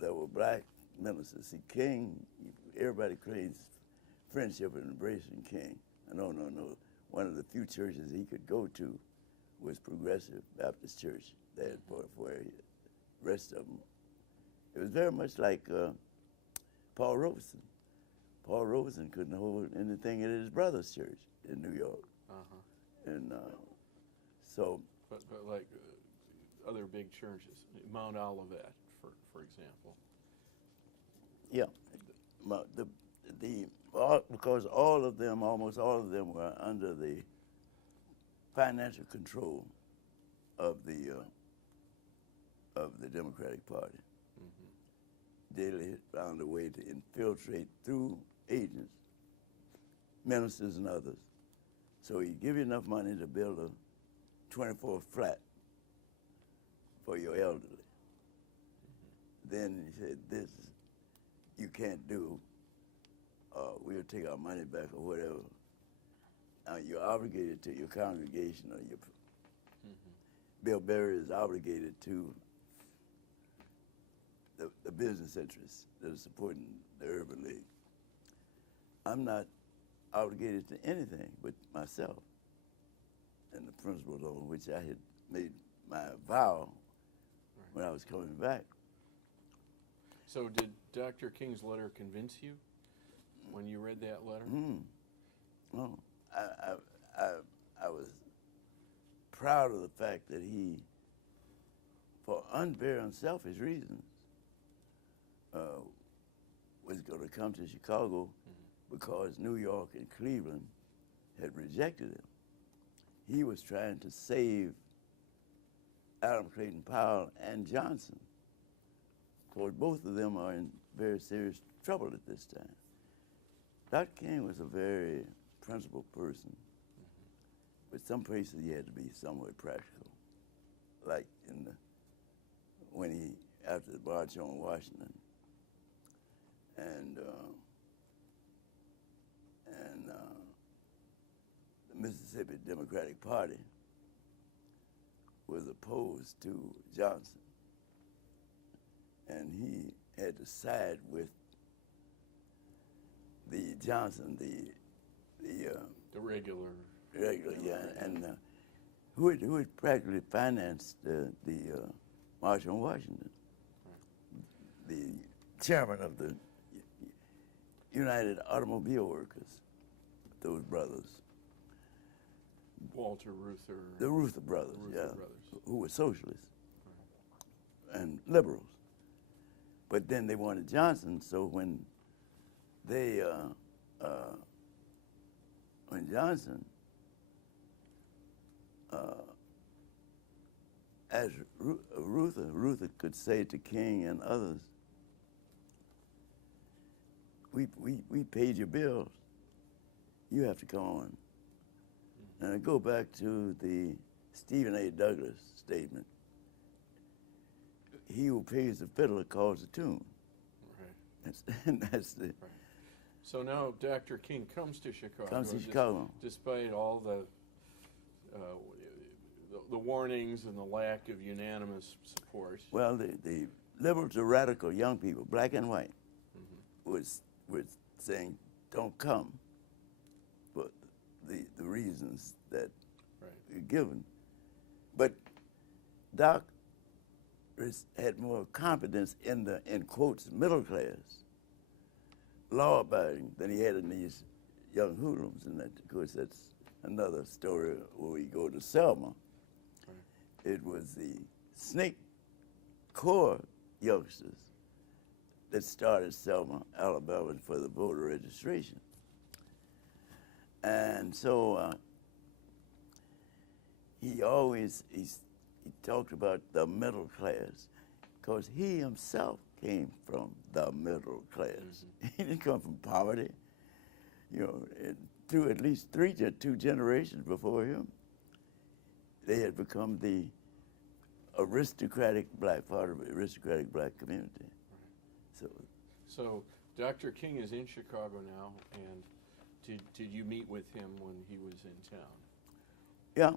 There were black ministers. See, King, everybody claims friendship and embracing King. No. One of the few churches he could go to was Progressive Baptist Church. That where the rest of them. It was very much like Paul Robeson. Paul Robeson couldn't hold anything at his brother's church in New York. And so. But like other big churches, Mount Olivet, for example. Yeah, because almost all of them were under the financial control of the Democratic Party. Daley found a way to infiltrate through agents, ministers and others. So he'd give you enough money to build a 24 flat for your elderly. Then he said, this you can't do. We'll take our money back or whatever. Now you're obligated to your congregation, or your Bill Berry is obligated to the business interests that are supporting the Urban League. I'm not obligated to anything but myself and the principles on which I had made my vow when I was coming back. So did Dr. King's letter convince you when you read that letter? No, I was proud of the fact that he, for unfair and selfish reasons, was going to come to Chicago because New York and Cleveland had rejected him. He was trying to save Adam Clayton Powell and Johnson. Of course, both of them are in very serious trouble at this time. Dr. King was a very principled person, but some places he had to be somewhat practical, like after the March on Washington, and the Mississippi Democratic Party was opposed to Johnson, and he had to side with the Johnson, The regular, yeah, and who had practically financed the March on Washington, the chairman of the United Automobile Workers, those brothers. Walter Reuther. The Reuther brothers, Brothers. who were socialists and liberals. But then they wanted Johnson, so when Johnson as Reuther could say to King and others, we paid your bills. You have to come on. And I go back to the Stephen A. Douglas statement. He who pays the fiddler calls the tune. Right. That's the. Right. So now Dr. King comes to Chicago. Despite all the warnings and the lack of unanimous support. Well, the liberal to radical young people, black and white, were saying, don't come, for the reasons that were given. But Doc had more confidence in the, in quotes, middle class, law-abiding than he had in these young hoodlums. And that, of course, that's another story where we go to Selma. It was the Snake Corps youngsters that started Selma, Alabama, for the voter registration. And so he talked about the middle class, because he himself came from the middle class. He didn't come from poverty. You know, through at least two generations before him, they had become the aristocratic black part of the aristocratic black community. So Dr. King is in Chicago now, and did you meet with him when he was in town? Yeah.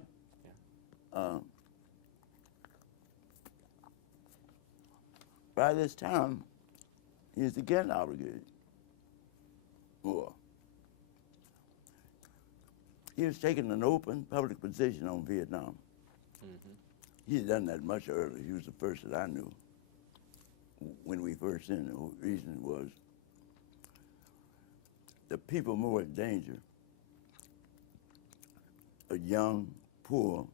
by this time, he was again obligated more. He was taking an open public position on Vietnam. Mm-hmm. He had done that much earlier. He was the first that I knew when we first in. The reason was the people more in danger are young, poor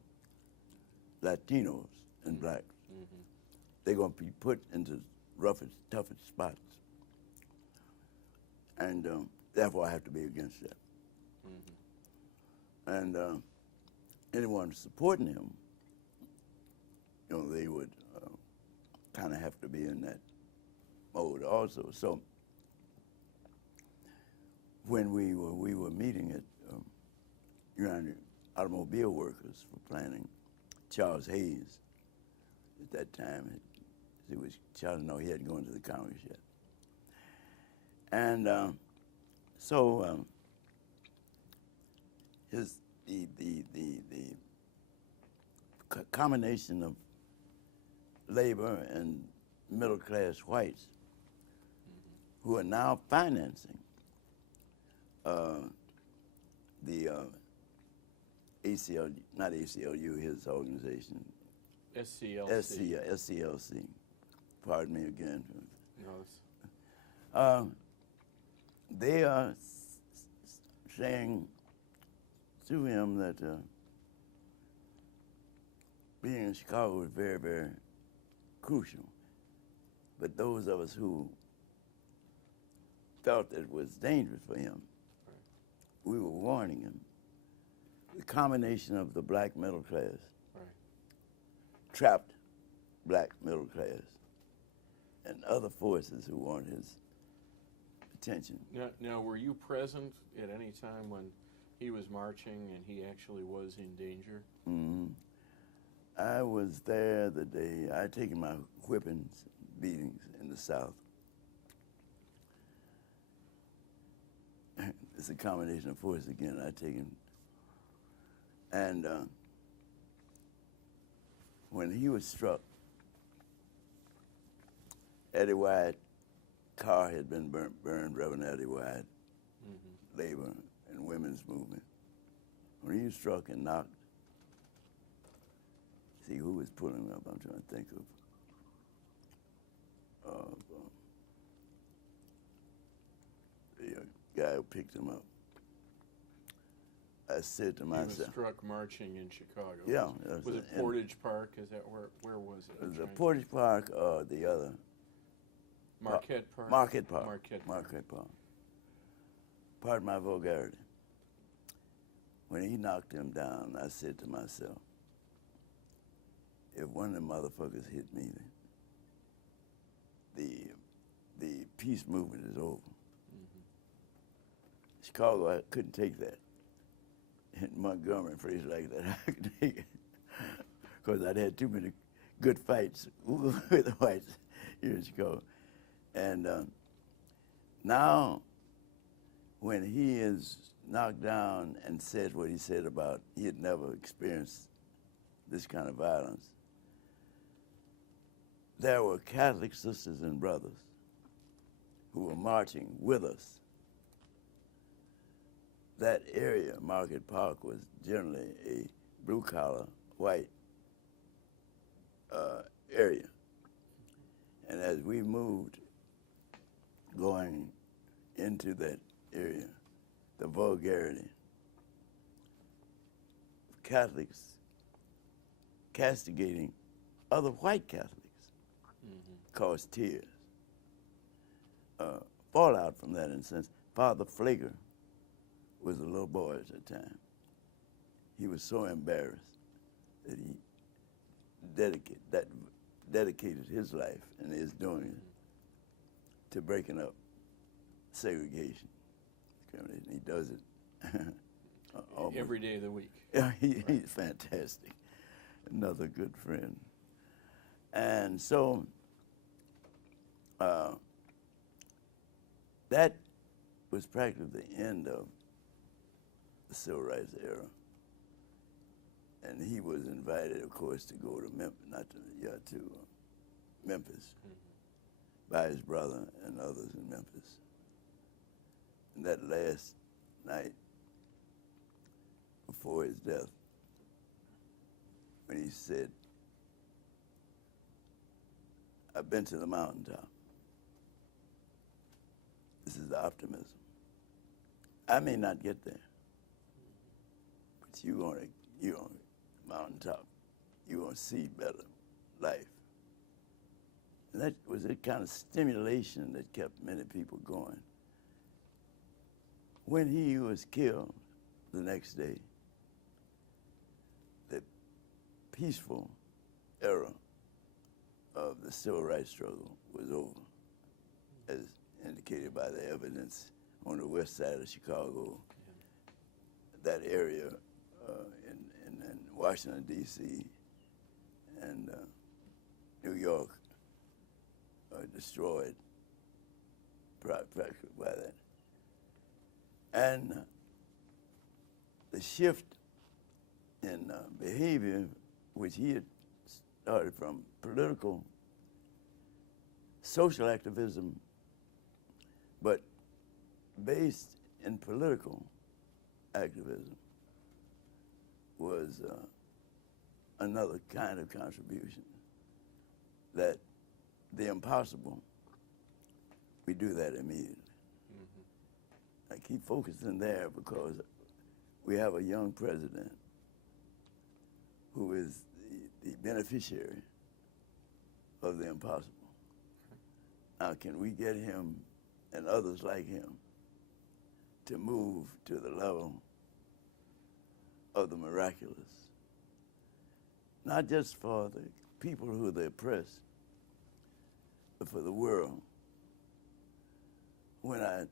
Latinos and blacks. Mm-hmm. They're going to be put into roughest, toughest spots. And therefore, I have to be against that. Mm-hmm. And anyone supporting him, you know, they would kind of have to be in that mode also. So when we were meeting at United Automobile Workers for planning, Charles Hayes at that time, he was Charles, no, he hadn't gone to the Congress yet. And the combination of labor and middle-class whites who are now financing the ACLU, not ACLU, his organization, SCLC. SCLC. Pardon me again. No, it's- They are saying to him that being in Chicago was very, very crucial. But those of us who felt that it was dangerous for him, we were warning him. The combination of the black middle class, right. trapped black middle class, and other forces who want his attention. Now, were you present at any time when he was marching and he actually was in danger? Mm-hmm. I was there the day I had taken my whippings, beatings in the South. It's a combination of forces again. I taken, and when he was struck, Eddie White car had been burned, Reverend Eddie White, Mm-hmm. labor and women's movement. When he was struck and knocked, see who was pulling him up. I'm trying to think of the guy who picked him up. I said to myself, He was struck marching in Chicago. Yeah, Was it Portage Park? Is that where was it? it was a Portage Park or the other. Marquette Park? Market Park. Marquette Park. Pardon my vulgarity. When he knocked him down, I said to myself, if one of them motherfuckers hit me, the peace movement is over. Mm-hmm. Chicago, I couldn't take that. In Montgomery, a place like that, I couldn't take it. Because I'd had too many good fights with the whites here in Chicago. And now, when he is knocked down and said what he said about he had never experienced this kind of violence, there were Catholic sisters and brothers who were marching with us. That area, Market Park, was generally a blue-collar, white area. And as we moved going into that area, the vulgarity, Catholics castigating other white Catholics caused tears. Fallout from that, in a sense, Father Flager was a little boy at the time. He was so embarrassed that he dedicated his life, and is doing it, to breaking up segregation. He does it every day of the week. Yeah, he's fantastic. Another good friend. And so that was practically the end of the civil rights era. And he was invited, of course, to go to Memphis, Memphis. by his brother and others in Memphis. And that last night before his death, when he said, "I've been to the mountaintop. This is optimism. I may not get there, but you're on the mountaintop. You're going to see better life." And that was a kind of stimulation that kept many people going. When he was killed the next day, the peaceful era of the civil rights struggle was over, as indicated by the evidence on the west side of Chicago, that area in Washington, D.C., and New York destroyed practically by that. And the shift in behavior, which he had started from political, social activism, but based in political activism, was another kind of contribution. That the impossible, we do that immediately. Mm-hmm. I keep focusing there because we have a young president who is the beneficiary of the impossible. Now, can we get him and others like him to move to the level of the miraculous? Not just for the people who are the oppressed, but for the world. When I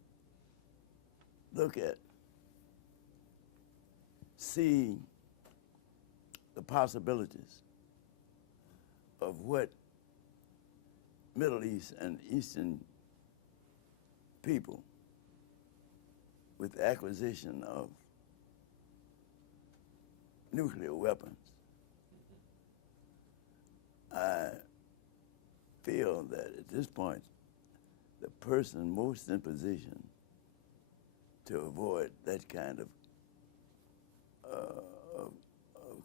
look at, see the possibilities of what Middle East and Eastern people, with the acquisition of nuclear weapons, I feel that at this point, the person most in position to avoid that kind of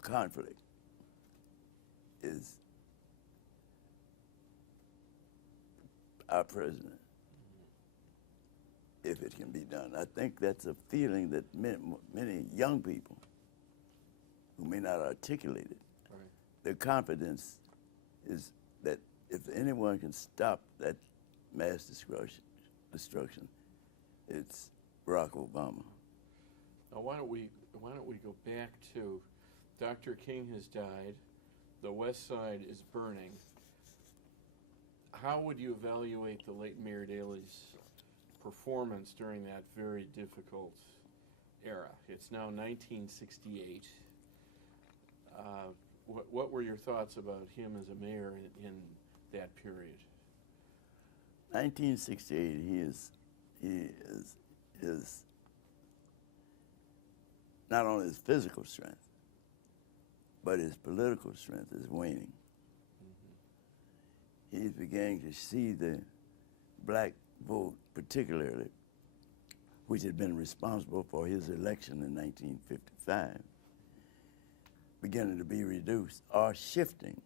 conflict is our president, if it can be done. I think that's a feeling that many young people who may not articulate it, right, their confidence is that if anyone can stop that mass destruction, it's Barack Obama. Now, why don't we go back to Dr. King has died, the West Side is burning. How would you evaluate the late Mayor Daley's performance during that very difficult era? It's now 1968. What were your thoughts about him as a mayor in that period? 1968, he is not only his physical strength, but his political strength is waning. Mm-hmm. He's beginning to see the black vote, particularly, which had been responsible for his election in 1955, beginning to be reduced or shifting